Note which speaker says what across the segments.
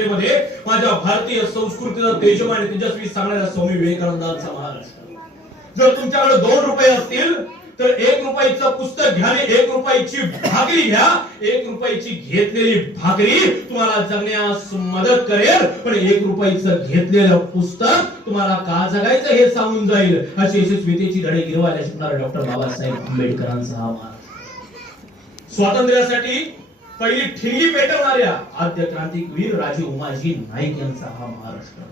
Speaker 1: परिषदेमध्ये माझ्या भारतीय संस्कृतीचा तेजमान तेजस्वी सांगणाऱ्या स्वामी विवेकानंदांचा महाराष्ट्र जर तुमच्याकडे दोन रुपये असतील तर एक रुपयाचं पुस्तक घ्या आणि एक रुपयाची भाकरी घ्या. एक रुपयाची घेतलेली भाकरी तुम्हाला जगण्यास मदत करेल पण एक रुपयाचं घेतलेलं पुस्तक तुम्हाला का जगायचं हे सांगून जाईल अशी यशस्वीतेची धडे गिरवायला शिकणार डॉक्टर बाबासाहेब आंबेडकरांचा हा महाराष्ट्र स्वातंत्र्यासाठी पहिली ठिंगी पेटवणाऱ्या आद्य क्रांतिवीर राजे उमाजी नाईक यांचा हा महाराष्ट्र.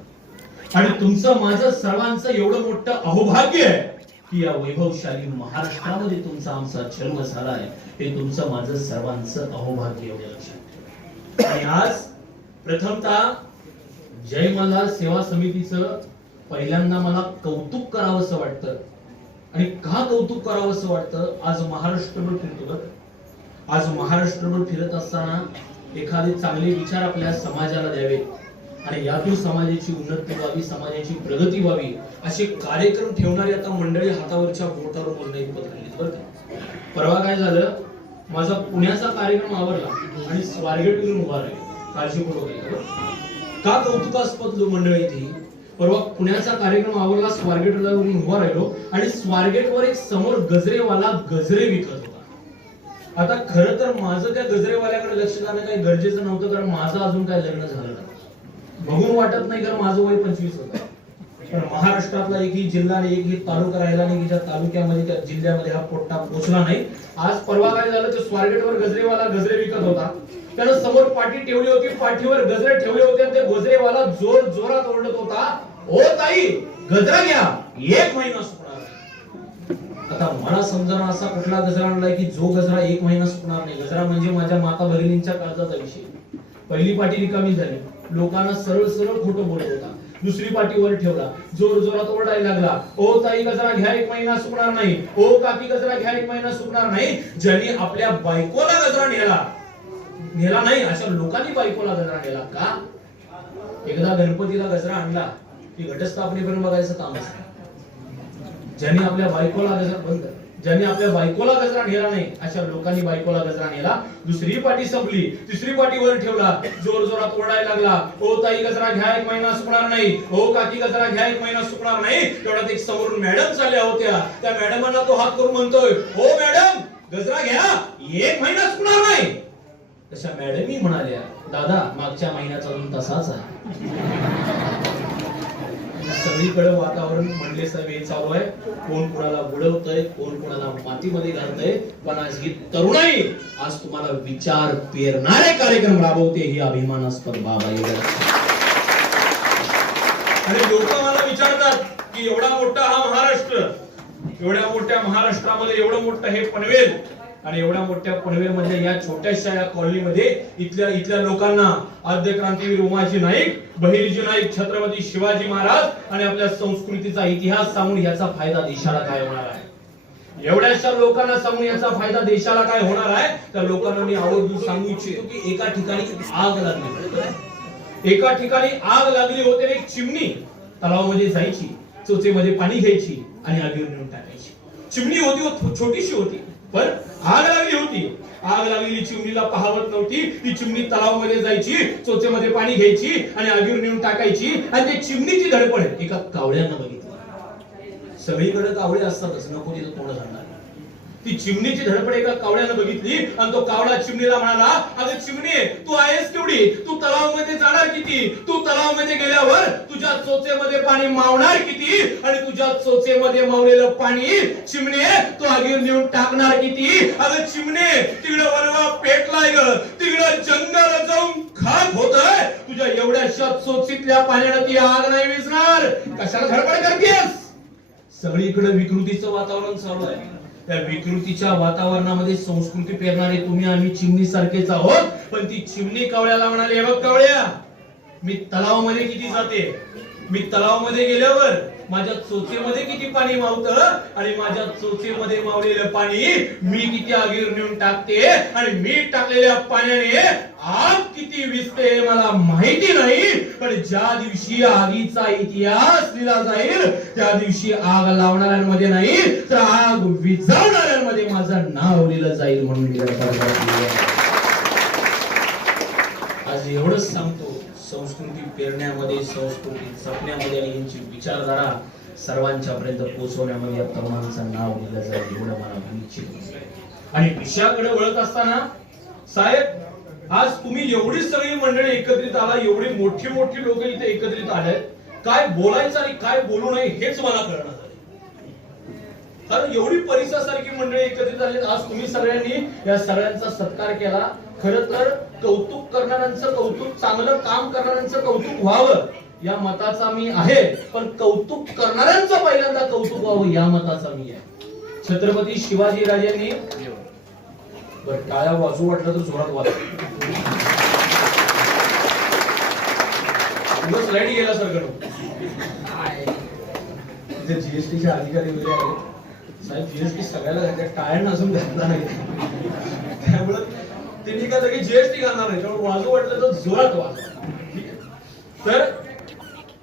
Speaker 1: आणि तुमचं माझं सर्वांचं एवढं मोठं अहोभाग्य आहे की या वैभवशाली महाराष्ट्रामध्ये तुमचा आमचा जन्म झालाय हे तुमचं माझं सर्वांचं अहोभाग्य एवढं लक्षात आणि आज प्रथमतः जय मला सेवा समितीचं पहिल्यांदा मला कौतुक करावंसं वाटतं. आणि का कौतुक करावंसं वाटतं? आज महाराष्ट्रभर फिरतो आज महाराष्ट्रभर फिरत असताना एखादे चांगले विचार आपल्या समाजाला द्यावे आणि यातून समाजाची उन्नती व्हावी समाजाची प्रगती व्हावी असे कार्यक्रम ठेवणारी आता मंडळी हातावरच्या बोटावर बोलणं इतपत राहिलीत बरं का? परवा काय झालं? माझा पुण्याचा कार्यक्रम आवरला आणि स्वारगेटवरून उभा राहिले. काळजीपूर्वक का? कौतुकास्पद लो- मंडळी ती? परवा पुण्याचा कार्यक्रम आवरला स्वारगेटला उभा राहिलो आणि स्वारगेटवर एक समोर गजरेवाला गजरे विकत आता खरं तर माझं त्या गजरेवाल्याकडे लक्ष जाणं काही गरजेचं नव्हतं कारण माझं अजून काय लग्न झालं नाही. बघून वाटत नाही कारण माझं वय पंचवीस होतं. पण महाराष्ट्रातला एकही जिल्हा एक एकही तालुका राहिला नाही की ज्या तालुक्यामध्ये त्या जिल्ह्यामध्ये हा पोट्टा पोचला नाही. आज परवा काय झालं तर स्वारगेटवर गजरेवाला गजरे विकत होता. त्यानं समोर पाठी ठेवली होती पाठीवर गजरे ठेवले होते आणि ते गजरेवाला जोर जोरात ओरडत होता ओ ताई गजरा घ्या एक महिना सुटणार आता मला समजा असा कुठला गजरा आणलाय की जो गजरा एक महिना सुटणार नाही. गजरा म्हणजे माझ्या माता भगिनींच्या काळजाचा विषय. पहिली पाठी रिकामी झाली. लोकांना सरळ सरळ खोटं बोलत होता. दुसरी पाठीवर ठेवला. जोर जोरात ओरडायला लागला. ओ ताई गजरा घ्या एक महिना सुकणार नाही. ओ काकी गजरा घ्या एक महिना सुकणार नाही. ज्यांनी आपल्या बायकोला गजरा नेला. नेला नाही अशा लोकांनी बायकोला गजरा नेला का? एकदा गणपतीला गजरा आणला की घटस्थापनेपर्यंत बघायचं काम असतं. ज्यांनी आपल्या बायकोला गजरा बंद. ज्यांनी आपल्या बायकोला गजरा नेला नाही अशा लोकांनी बायकोला गजरा नेला. दुसरी पाठी संपली. तिसरी पाठी वर ठेवला. जोर जोरात ओरडायला लागला. ओ ताई गजरा घ्या एक महिना सुकणार नाही. ओ काकी गजरा घ्या एक महिना सुकणार नाही. तेवढ्यात एक समोरून मॅडम चालल्या होत्या. त्या मॅडमांना तो हात करून म्हणतोय हो मॅडम गजरा घ्या एक महिना सुकणार नाही. तशा मॅडमही म्हणाल्या दादा मागच्या महिन्याचा अजून तसाच आहे. सगळीकडे वातावरण म्हणले सगळे चालू आहे. कोण कोणाला बुडवतय कोण कोणाला मातीमध्ये घालतय पण आज ही तरुणाई आज तुम्हाला विचार पेरणारे कार्यक्रम राबवते ही अभिमानास्पद बाब आहे. आणि लोक मला विचारतात की एवढा मोठा हा महाराष्ट्र एवढ्या मोठ्या महाराष्ट्रामध्ये एवढं मोठं हे पनवेल आणि एवढ्या मोठ्या पनवेल मध्ये म्हणजे या छोट्याशा या कॉलनीमध्ये इथल्या इथल्या लोकांना आद्य क्रांतीवीर उमाजी नाईक बहिर्जी नाईक छत्रपती शिवाजी महाराज आणि आपल्या संस्कृतीचा इतिहास सांगून याचा फायदा देशाला काय होणार आहे? एवढ्याशा लोकांना सांगून याचा फायदा देशाला काय होणार आहे? त्या लोकांना मी आवर्जून सांगू इच्छितो की एका ठिकाणी आग लागली एका ठिकाणी आग लागली होती एक चिमणी तलावामध्ये जायची चोचेमध्ये पाणी घ्यायची आणि आगीवर नेऊन टाकायची. चिमणी होती छोटीशी होती. पण आग लागली होती. आग लागलेली चिमणीला पाहावत नव्हती. ती चिमणी तलावामध्ये जायची चोचेमध्ये पाणी घ्यायची आणि आगीवर नेऊन टाकायची आणि ते चिमणीची धडपड. एका कावळ्यांना बघितली. सगळीकडे कावळे असतातच. नको तिथं तोंड झाडणार ती चिमणीची धडपड एका कावळ्यानं बघितली आणि तो कावळा चिमणीला म्हणाला अगं चिमणी तू आहेस केवढी? तू तलावमध्ये जाणार किती? तू तलावमध्ये गेल्यावर तुझ्या चोचेमध्ये पाणी मावणार किती? आणि तुझ्या चोचेमध्ये मावलेलं पाणी चिमणे तो आगीर नेऊन टाकणार किती? अगं चिमणे तिकडं वरवा पेटलाय ग. तिकडं जंगल जाऊन खाक होतय. तुझ्या एवढ्याशा चोचीतल्या पाण्यानं ती आग नाही विसणार कशाला धडपड करतेस? सगळीकडे विकृतीचं वातावरण चालू आहे. त्या विकृतीच्या वातावरणामध्ये संस्कृती पेरणारे तुम्ही आम्ही चिमणी सारखेच आहोत. पण ती चिमणी कावळ्याला म्हणाली "हे बघ कावळ्या मी तलावामध्ये किती जाते? मी तलावामध्ये गेल्यावर माझ्या चोचेमध्ये किती पाणी मावतं आणि माझ्या चोचेमध्ये मावलेलं पाणी मी किती आगीवर नेऊन टाकते आणि मी टाकलेल्या पाण्याने आग किती विजते मला माहिती नाही. पण ज्या दिवशी आगीचा इतिहास लिहिला जाईल त्या दिवशी आग लावणाऱ्यांमध्ये नाही तर आग विझवणाऱ्यांमध्ये माझं नाव लिहिलं जाईल म्हणून आज एवढंच सांगतो. संस्कृती पेरण्यामध्ये संस्कृती जपण्यामध्ये आणि यांची विचारधारा सर्वांच्यापर्यंत पोहोचवण्यामध्ये या तरुणांचं नाव दिलं जाईल एवढं मला इच्छित आणि विषयाकडे वळत असताना साहेब आज तुम्ही एवढी सगळी मंडळी एकत्रित आला एवढी मोठी मोठी लोक इथे एकत्रित आले काय बोलायचं आणि काय बोलू नये हेच मला कळणार कारण एवढी परिसरासारखी मंडळी एकत्रित आली आज तुम्ही सगळ्यांनी या सगळ्यांचा सत्कार केला. खर तर कौतुक करणाऱ्यांचं कौतुक चांगलं काम करणाऱ्यांचं कौतुक व्हावं या मताचा मी आहे. पण कौतुक करणाऱ्यांचं पहिल्यांदा कौतुक व्हावं या मताचा मी आहे. छत्रपती शिवाजी राजांनी बर टाळ्या वाजू वाटलं तर जोरात वाजू उगाच लाइट गेला सर इथे जीएसटी चे अधिकारी वगैरे आहेत. साहेब जीएसटी सगळ्याला घातल्या टाळ्यांना अजून घातला नाही. त्यामुळे त्यांनी काय सगळी जीएसटी घालणार नाही त्यामुळे वाजू वाटलं तर जोरात वाजवा ठीक आहे? तर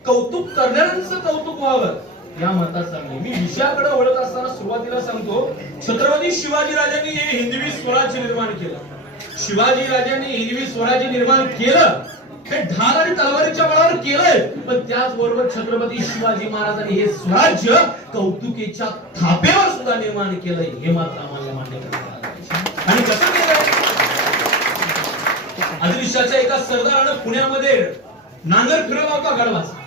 Speaker 1: कौतुक करणाऱ्यांचं कौतुक व्हावं. या मताचा मी मी विषयाकडे वळत असताना सुरुवातीला सांगतो छत्रपती शिवाजी राजांनी हे हिंदवी स्वराज्य निर्माण केलं. शिवाजी राजांनी हिंदवी स्वराज्य निर्माण केलं. हे ढाल आणि तलवारीच्या बळावर केलंय. पण त्याचबरोबर छत्रपती शिवाजी महाराजांनी हे स्वराज्य कौतुकीच्या थापेवर सुद्धा निर्माण केलंय हे मात्र आम्हाला मान्य करावं आणि कसं केलंय एका सरदारानं पुण्यामध्ये नांगर फिरवला होता गडवाचा.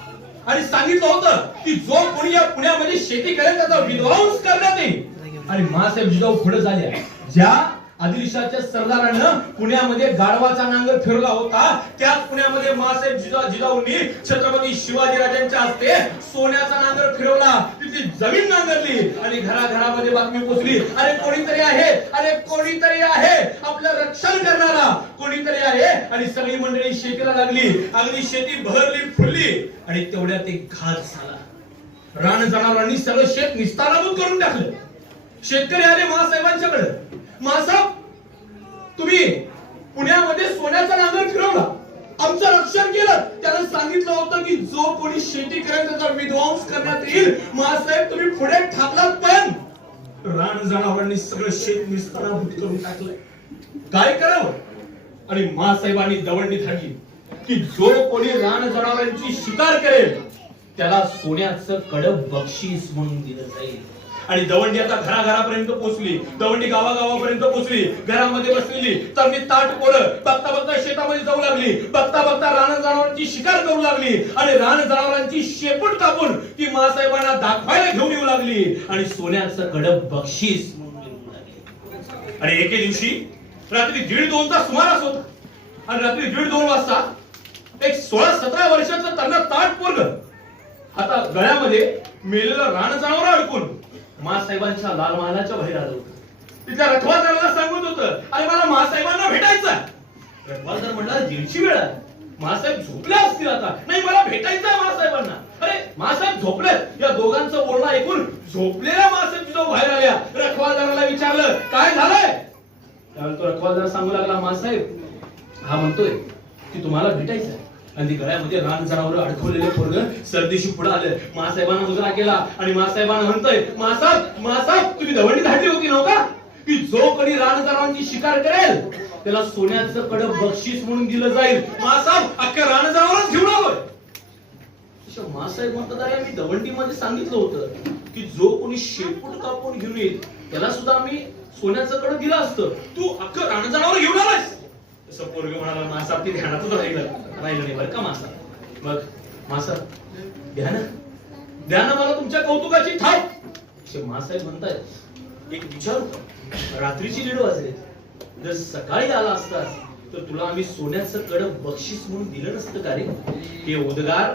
Speaker 1: आणि सांगितलं होतं की जो कोणी या पुण्यामध्ये शेती करेल त्याचा विध्वंस करण्यात येईल. आणि महासाहेब जिजाऊ पुढे झाल्या ज्या आदिलशाच्या सरदारानं पुण्यामध्ये गाढवाचा नांगर फिरवला होता त्याच पुण्यामध्ये महासाहेब जिजा जिजाऊंनी छत्रपती शिवाजी राजांच्या हस्ते सोन्याचा नांगर फिरवला. तिथली जमीन नांगरली आणि घराघरामध्ये बातमी पोचली अरे कोणीतरी आहे? अरे कोणीतरी आहे? आपलं रक्षण करणारा कोणीतरी आहे? आणि सगळी मंडळी शेतीला लागली. अगदी शेती भरली फुलली. आणि तेवढ्यात एक घात झाला. रान जनावरांनी सगळं शेत निस्ताराभूत करून टाकलं. शेतकरी आले महासाहेबांच्याकडे. महासाहेब तुम्ही पुण्यामध्ये सोन्याचा नांगर फिरवला. आमचं रक्षण केलं. त्यानं सांगितलं होतं की जो कोणी शेती करेल त्याचा विध्वंस करण्यात येईल महासाहेब तुम्ही पुढे ठाकलात पण. रान जनावरांनी सगळं शेत निस्ताराभूत करून टाकलंय. काय करावं? आणि महासाहेबांनी दवंडी धाडली की जो कोणी रान जनावरांची शिकार करेल त्याला सोन्याचं कडक बक्षीस म्हणून दिलं जाईल. आणि दवंडी आता घराघरापर्यंत पोहोचली दवंडी गावागावापर्यंत पोहोचली घरामध्ये बसलेली. तर मी ताट पोरं बघता बघता शेतामध्ये जाऊ लागली. बघता बघता रान जनावरांची शिकार करू लागली. आणि रान जनावरांची शेपूट कापून ती मासाहेबांना दाखवायला घेऊन येऊ लागली. आणि सोन्याचं कडक बक्षीस आणि एके दिवशी रात्री दीड दोनचा सुमारास होता. आणि रात्री दीड दोन वाजता एक सोळा सतरा वर्षाचं त्यांना ताट पोरग. आता गळ्यामध्ये मेलेलं रान जनावर अडकून मासाहेबांच्या लाल महालाच्या बाहेर आलं होतं. तिथल्या रखवादाराला सांगत होतं अरे मला मासाहेबांना भेटायचं आहे." रखवालदार म्हणला दीडची वेळ आहे. मासाहेब झोपले असतील आता. नाही मला भेटायचं आहे मासाहेबांना. अरे मासाहेब झोपले या दोघांचं बोलणं ऐकून झोपलेल्या मासाहेब तिथं बाहेर आल्या. रखवालदाराला विचारलं काय झालंय? त्यावेळी तो रखवालदार सांगू लागला मासाहेब हा म्हणतोय की तुम्हाला भेटायचं आहे आणि ती गळ्यामध्ये रान जनावर अडकवलेले पोरग सरदेशी पुढे आले. महासाहेबांना मुजरा केला आणि महासाहेबांना म्हणतोय मासाब मासाहेब तुम्ही दवंडी धाडली होती नव्हता? की जो कोणी रान जनावरांची शिकार करेल? त्याला सोन्याचं कडक बक्षीस म्हणून दिलं जाईल. मासाब अख्ख्या रान जनावरच घेऊन आलोय. महासाहेब मासाहेब म्हणतात अरे आम्ही दवंडीमध्ये सांगितलं होतं की जो कोणी शेपूट कापून घेऊन येईल त्याला सुद्धा आम्ही सोन्याचं कडक दिलं असतं. तू अख्खं रान जनावर घेऊन आलायस. तसं पोरग म्हणाला मासा ती ध्यानातच राहिलं राहिलं नाही बरं का मासा मग मासा ध्यान? ध्यान मला तुमच्या कौतुकाची थाप असे मासाहेब म्हणताय एक विचार होता. रात्रीची दीड वाजले. जर सकाळी आला असतास तर तुला आम्ही सोन्याचं कडक बक्षीस म्हणून दिलं नसतं का रे? हे उद्गार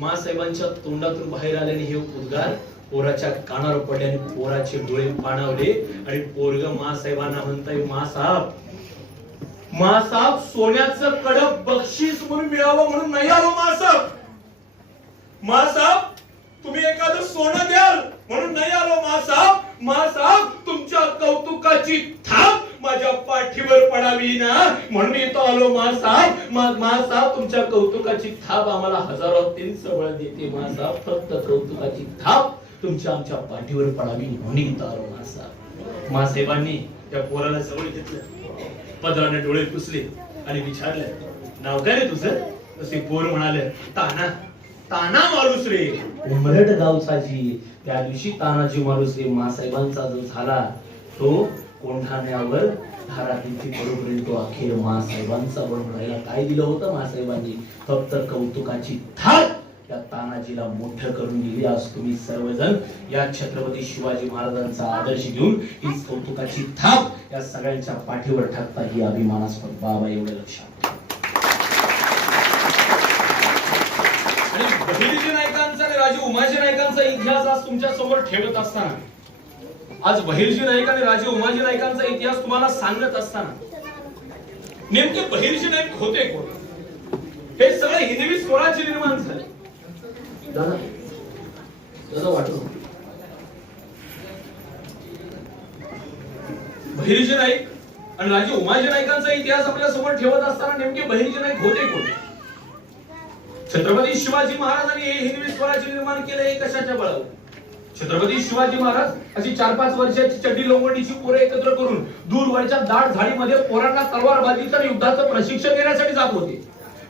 Speaker 1: मासाहेबांच्या तोंडातून बाहेर आल्याने हे उद्गार पोराच्या कानावर पडले आणि पोराचे डोळे पाणावले. आणि पोरग मासाहेबांना म्हणताय मासाहेब महासाहेब सोन्याचं कडक बक्षीस म्हणून मिळावं म्हणून नाही आलो मासाब मासाब तुम्ही एखादं सोनं द्याल म्हणून नाही आलो मासाब मासाब तुमच्या कौतुकाची थाप माझ्या पाठीवर पडावी ना? म्हणून येतो आलो मासाब महासाहेब तुमच्या कौतुकाची थाप आम्हाला हजारो तीन सबळ देते महासाहेब फक्त कौतुकाची थाप तुमच्या आमच्या पाठीवर पडावी म्हणून येतो आलो मासाब महासाहेबांनी त्या पोराला जवळ घेतलं. पदराने डोळे पुसले आणि विचारलं नाव काय रे तुझं? असे पोर म्हणाले ताना ताना माणूस रे
Speaker 2: उमरट गावचा जी त्या दिवशी तानाजी मारुश्री मासाहेबांचा जो झाला तो कोंढाण्यावर धारा किती पडूपर्यंत अखेर मासाहेबांचा बनून राहिला. काय दिलं होतं मासाहेबांनी? फक्त कौतुकाची थाप या तानाजीला मोठं करून दिली. आज तुम्ही सर्वजण या छत्रपती शिवाजी महाराजांचा आदर्श घेऊन हीच कौतुकाची थाप या सगळ्यांच्या पाठीवर टाकता ही अभिमानास्पद बाबा एवढं लक्षात
Speaker 1: आणि बहिर्जी नायकांचा आणि राजे उमाजी नायकांचा इतिहास आज तुमच्यासमोर ठेवत असताना. आज बहिर्जी नाईक आणि राजे उमाजी नायकांचा इतिहास तुम्हाला सांगत असताना. नेमके बहिर्जी नाईक होते कोण? हे सगळं हिंदवी स्वराज्य निर्माण झाले.
Speaker 2: दादा. दादा वाटलं
Speaker 1: बहिर्जी नाईक आणि राजे उमाजी नाईकांचा इतिहास आपल्यासमोर ठेवत असताना नेमके बहिर्जी नाईक होते कोण? छत्रपती शिवाजी महाराजांनी हे हिंदवी स्वराज्य निर्माण केले हे कशाच्या बळावर? छत्रपती शिवाजी महाराज अशी चार पाच वर्षाची चड्डी लोंगणीची पोरं एकत्र करून दूरवरच्या दाट झाडीमध्ये पोरांना तलवारबाजीचं तर युद्धाचं प्रशिक्षण देण्यासाठी जात होते.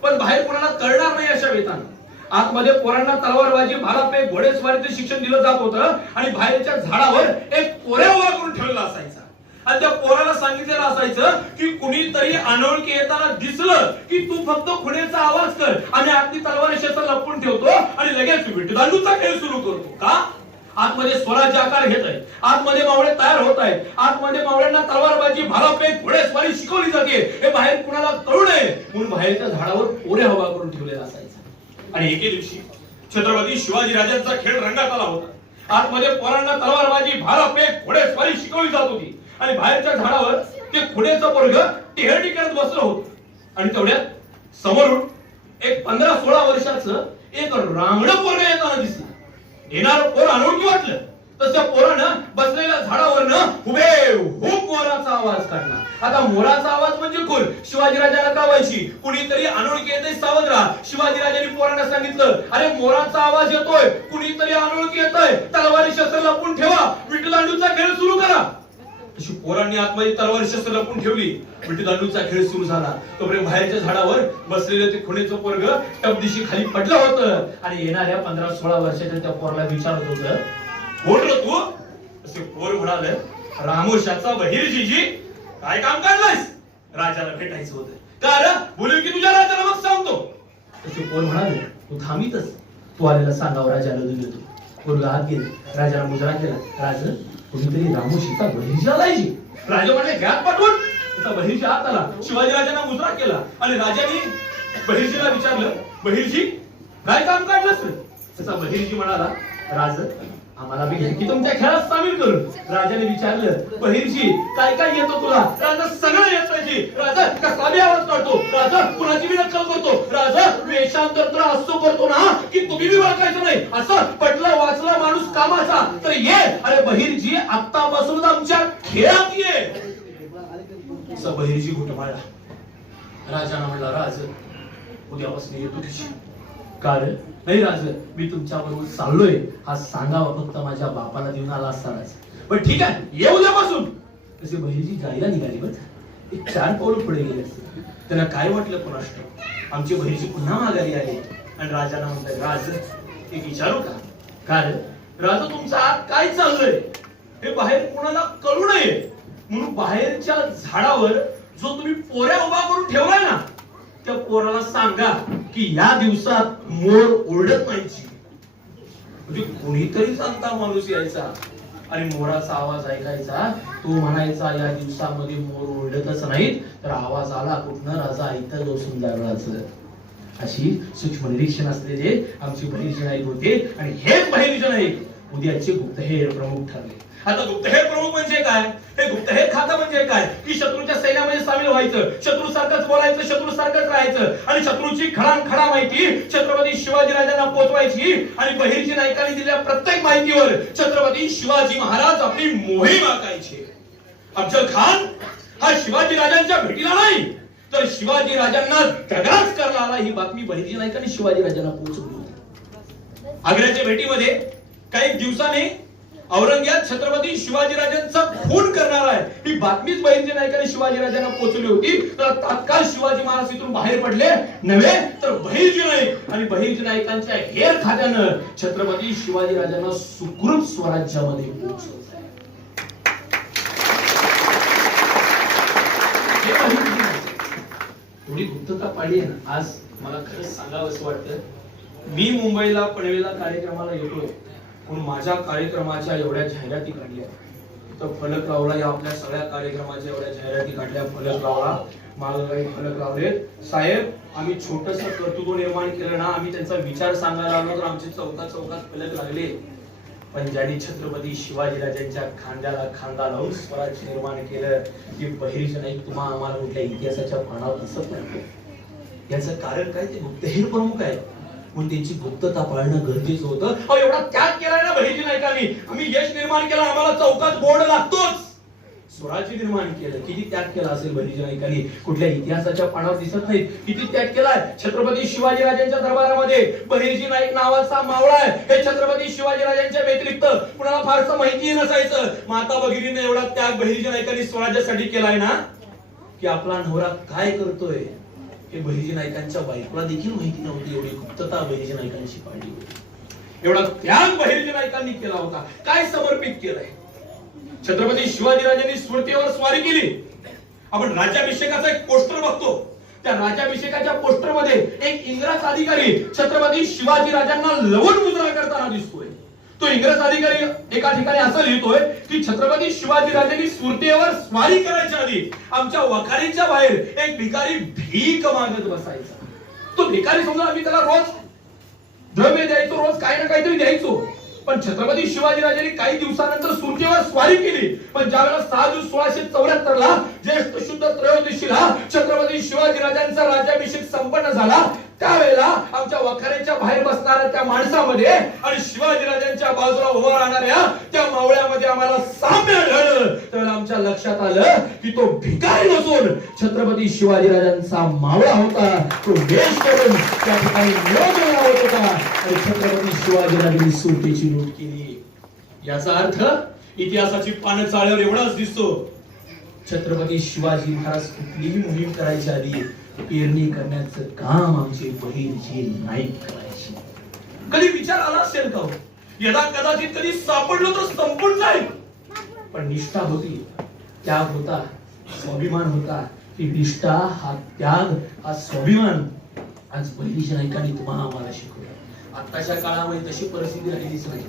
Speaker 1: पण बाहेर कोणाला कळणार नाही अशा वेतानं. आतमध्ये पोरांना तलवारबाजी भालाफेक घोडेस्वारीचं शिक्षण दिलं जात होतं आणि बाहेरच्या झाडावर एक पोऱ्या उभा करून ठेवलेला असायचा. आणि त्या पोराला सांगितलेलं असायचं की कुणीतरी अनोळखी येताना दिसलं की तू फक्त खुणेचा आवाज कर आणि आतली तलवार शस्त्र लपवून ठेवतो आणि लगेच विटदांडूचा खेळ सुरू करतो. का? आतमध्ये स्वराज्य आकार घेत आहे आतमध्ये मावळे तयार होत आहेत. आतमध्ये मावळ्यांना तलवारबाजी भालाफेक घोडेस्वारी शिकवली जाते. हे बाहेर कुणाला कळू नये. म्हणून बाहेरच्या झाडावर पोरे हवा करून ठेवलेला असायचं. आणि एके दिवशी छत्रपती शिवाजी राजांचा खेळ रंगात आला होता. आतमध्ये पोरांना तलवारबाजी भालाफेक घोडेस्वारी शिकवली जात होती. आणि बाहेरच्या झाडावर ते खुडेचं वर्ग टेहरणी करत बसलं होत. आणि तेवढ्यात समोरून एक पंधरा सोळा वर्षाचं एक रांगड पोरग येताना दिसलं. येणार पोर अनोळखी वाटलं. तर त्या पोरानं बसलेल्या झाडावरनं हुबे हुब मोराचा आवाज काढला. आता मोराचा आवाज म्हणजे कोण? शिवाजीराजाला कावायची कुणीतरी अनोळखी येते सावध राहा. शिवाजीराजांनी पोरांना सांगितलं अरे मोराचा आवाज येतोय. कुणीतरी अनोळखी येतोय. तलवारी शस्त्र लपून ठेवा. विठ्ठलांडूचा खेळ सुरू करा. अशी पोरांनी आतमध्ये तलवार शस्त्र लपून ठेवली. विठ्ठलांडूचा खेळ सुरू झाला. तोपर्यंत बाहेरच्या झाडावर बसलेलं ते खुणेचं पोरग टपदिशी खाली पडलं होतं. आणि येणाऱ्या पंधरा सोळा वर्षाच्या त्या पोराला विचारत होत कोण रे तू? असे पोर म्हणाल रामोशाचा बहिर्जीजी. काय काम काढलंयस? राजाला भेटायचं होतं. का बोलू की तुझ्या राजाला मग सांगतो.
Speaker 2: तसे पोर म्हणाले? तू थांबितच. तू आलेला सांगाव राजाला दिले तू पोरगा हात गेले. राजाला मुजरा केला राज कुणीतरी रामोशीचा बहिर्जी लायची
Speaker 1: राजा म्हणले घ्यात पाठवून. त्याचा बहिर्जी हात आला. शिवाजी राजांना मुजरा केला. आणि राजाने बहिर्जीला विचारलं बहिर्जी काय काम काढलंस? त्याचा बहिर्जी म्हणाला राज आम्हाला बी की तुमच्या खेळात सामील करून राजाने विचारलं बहिरजी काय काय येतो तुला? राजा सगळं येतं जी राजा कसा बी आवाज काढतो. राजा कुणाची बी नक्कल करतो. राजा वेषांतर तर असतो करतो ना की तुम्ही बी वाचायचं नाही. असं पटला वाचला माणूस कामाचा. तर ये. अरे बहिरजी आत्तापासून आमच्या खेळात ये. बहिरजी घुटमाळला राजाना म्हणला राज उद्यापासून येतो तुझी.
Speaker 2: कारण नाही राज मी तुमच्या बरोबर चाललोय. हा सांगावा फक्त माझ्या बापाला देऊन आला असतानाच
Speaker 1: पण ठीक आहे. ये उद्यापासून.
Speaker 2: तसे बहिणीची जायला निघाली बघ एक चार पाऊल पुढे गेले असते.
Speaker 1: त्यांना काय वाटलं कोणाष्ट? आमची बहिणीची पुन्हा माघारी आली. आणि राजाला म्हणतात राज एक विचारू का?
Speaker 2: कारण
Speaker 1: राजा तुमचा आत काय चाललंय? हे बाहेर कोणाला कळू नये. म्हणून बाहेरच्या झाडावर जो तुम्ही पोऱ्या उभा करून ठेवलाय ना त्या पोराला सांगा की या दिवसात मोर ओरडत नाहीची म्हणजे कोणीतरी सांगता माणूस यायचा. आणि मोराचा आवाज ऐकायचा तो म्हणायचा या दिवसामध्ये मोर ओरडतच नाहीत. तर आवाज आला कुठनं राजा? ऐकत बसून जायचं अशी सूक्ष्म निरीक्षण असलेले आमची बहिर्जी ऐक होते. आणि हे बहिर्जी ऐक उद्याचे गुप्तहेर प्रमुख ठरले. आता गुप्तहेर प्रमुख म्हणजे काय? हे गुप्तहेर खातं म्हणजे काय? की शत्रूच्या सैन्यामध्ये सामील व्हायचं शत्रू सारखंच बोलायचं शत्रू सारखंच राहायचं आणि शत्रूची खडानखडा माहिती छत्रपती शिवाजी राजांना पोहोचवायची आणि बहिर्जी नायकांनी दिलेल्या प्रत्येक माहितीवर छत्रपती शिवाजी महाराज आपली मोहीम आखायची. अफजल खान हा शिवाजी राजांच्या भेटीला नाही तर शिवाजी राजांना दगाच करणारा आला ही बातमी बहिरजी नायकाने शिवाजी राजांना पोहोचवली. होती आग्र्याच्या भेटीमध्ये काही दिवसांनी औरंगजेब छत्रपती शिवाजीराजांचा खून करणार आहे. ही बातमीच बहिर्जी नायकाने शिवाजीराजांना पोहोचली होती? तर तात्काळ शिवाजी महाराज इथून बाहेर पडले. नव्हे तर बहिर्जी नाईक आणि बहिर्जी नायकांच्या हेर खात्यानं छत्रपती शिवाजीराजांना सुखरूप स्वराज्यामध्ये पोहोचवलं थोडी गुप्तता पाळली आहे ना आज मला खरंच सांगावं असं वाटतं. मी मुंबईला पनवेला कार्यक्रमाला येतोय. पण माझ्या कार्यक्रमाच्या एवढ्या जाहिराती काढल्या. तर फलक लावला या आपल्या सगळ्या कार्यक्रमाच्या एवढ्या जाहिराती काढल्या. फलक लावला. माग काही फलक लावले. साहेब आम्ही छोटस कर्तृत्व निर्माण केलं ना आम्ही त्यांचा विचार सांगायला आलो तर आमचे चौकात चौकात फलक लागले. पण ज्यांनी छत्रपती शिवाजीराजांच्या खांद्याला खांदा लावून स्वराज्य निर्माण केलं की बहिरीच नाही तुम्हा आम्हाला कुठल्या इतिहासाच्या पानावर दिसत नाही. याचं कारण काय ते गुप्तहेर प्रमुख आहे म्हणून त्यांची गुप्तता पाळणं गरजेचं होतं. अहो, एवढा त्याग केलाय ना बहिजी नायकांनी. आम्ही यश निर्माण केला आम्हाला चौकात बोर्ड लागतोच. स्वराज्य निर्माण केलं. किती त्याग केला असेल बहिजी नायकांनी? कुठल्या इतिहासाच्या पानावर दिसत नाही किती त्याग केलाय? छत्रपती शिवाजीराजांच्या दरबारामध्ये बहिर्जी नाईक नावाचा मावळा आहे. हे छत्रपती शिवाजीराजांच्या व्यतिरिक्त कुणाला फारसं माहिती नसायचं. माता भगिनीने एवढा त्याग बहिर्जी नाईकांनी स्वराज्यासाठी केलाय ना? की आपला नवरा काय करतोय? हे बहिर्जी नायकांच्या बायकोला देखील माहिती नव्हती एवढी. गुप्तता बहिर्जी नायकांशी पाळली होती. एवढा त्याग बहिर्जी नायकांनी केला होता. काय समर्पित केलंय? छत्रपती शिवाजीराजांनी स्मृतीवर स्वारी केली. आपण राज्याभिषेकाचा एक पोस्टर बघतो. त्या राज्याभिषेकाच्या पोस्टरमध्ये एक इंग्रज अधिकारी छत्रपती शिवाजीराजांना लवण मुजरा करताना दिसतोय. तो इंग्रज अधिकारी एका ठिकाणी असं लिहितोय की छत्रपती शिवाजीराजांनी सुरतेवर स्वारी करायच्या आधी आमच्या वखारीच्या बाहेर एक भिकारी भीक मागत बसायचा. तो भिकारी समजा आम्ही त्याला रोज द्रव्य द्यायचो रोज काही ना काहीतरी द्यायचो. पण छत्रपती शिवाजीराजांनी काही दिवसानंतर सुरतेवर स्वारी केली. पण ज्यावेळेला सहा जून सोळाशे चौऱ्याहत्तर ला ज्येष्ठ शुद्ध त्रयोदशीला छत्रपती शिवाजीराजांचा राज्याभिषेक संपन्न झाला त्यावेळेला आमच्या वखाऱ्याच्या बाहेर बसणाऱ्या त्या माणसामध्ये आणि शिवाजीराजांच्या बाजूला उभा राहणाऱ्या त्या मावळ्यामध्ये आम्हाला साम्य आढळलं त्यावेळेला आमच्या लक्षात आलं की तो भिकारी नसून छत्रपती शिवाजीराजांचा मावळा होता. तो वेश करून त्या ठिकाणी नियोजन होता आणि छत्रपती शिवाजीराजांनी सुटीची लूट केली. याचा अर्थ इतिहासाची पानं चाळ्यावर एवढाच दिसतो. छत्रपती शिवाजी महाराज कुठलीही मोहीम करायच्या आधी पेरणी करण्याचं काम आमचे बहिर्जी नाईक करायची. कधी विचार आला असेल का हो? यदा कदाचित कधी सापडलो तर संपून जाईल. पण निष्ठा होती. त्याग होता. स्वाभिमान होता. ही निष्ठा हा त्याग हा स्वाभिमान आज बहिणीच्या नाईकांनी तुम्हाला आम्हाला शिकवलं. आताच्या काळामध्ये तशी परिस्थिती राहिलीच नाही.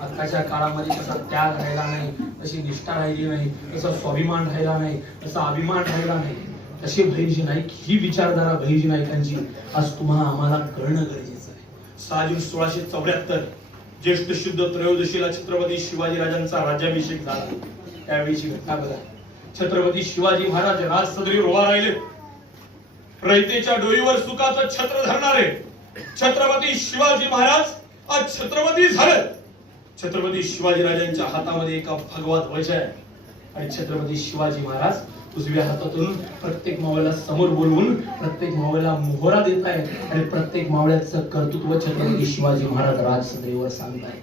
Speaker 1: आताच्या काळामध्ये तसा त्याग राहिला नाही. तशी निष्ठा राहिली नाही. तसा स्वाभिमान राहिला नाही. तसा अभिमान राहिला नाही. असे बहिर्जी नाईक ही विचारधारा बहिर्जी नाईकांची आज तुम्हाला आम्हाला कळणं गरजेचं आहे. सहा जून सोळाशे चौऱ्याहत्तर ज्येष्ठ शुद्ध त्रयोदशीला छत्रपती शिवाजी राजांचा राज्याभिषेक झाला. त्यावेळीची घटना बघा छत्रपती शिवाजी महाराज राजसदरीवर उभा राहिले. रयतेच्या डोईवर सुखाचं छत्र धरणारे. छत्रपती शिवाजी महाराज आज छत्रपती झाले. छत्रपती शिवाजी राजांच्या हातामध्ये एका भगवा ध्वज आहे. आणि छत्रपती शिवाजी महाराज उजव्या हातातून प्रत्येक मावळ्याला समोर बोलवून प्रत्येक मावळ्याला मोहरा देत आहे आणि प्रत्येक मावळ्याचं कर्तृत्व छत्रपती शिवाजी महाराज राजसदैवर सांगताय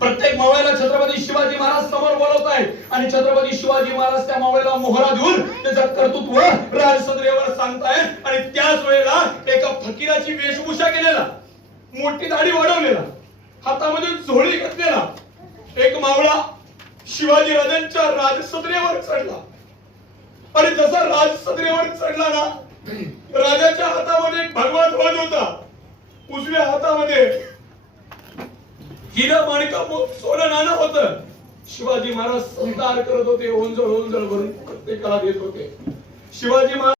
Speaker 1: प्रत्येक मावळ्याला छत्रपती शिवाजी महाराज समोर बोलवत आहेत आणि छत्रपती शिवाजी महाराज त्या मावळ्याला मोहरा देऊन त्याचं कर्तृत्व राजसद्रेवर सांगतायत. आणि त्याच वेळेला एका फकीराची वेशभूषा केलेला मोठी दाढी वाढवलेला हातामध्ये झोळी घातलेला एक मावळा शिवाजी राजांच्या राजसद्रेवर चढला. आणि जसा राजसद्रेवर चढला ना राजाच्या हातामध्ये एक भगवा ध्वज होता. उजव्या हातामध्ये हिरा माणिका सोनं नाणं होत. शिवाजी महाराज संतार करत होते ओंजळ ओंजळ भरून प्रत्येकाला देत होते. शिवाजी महाराज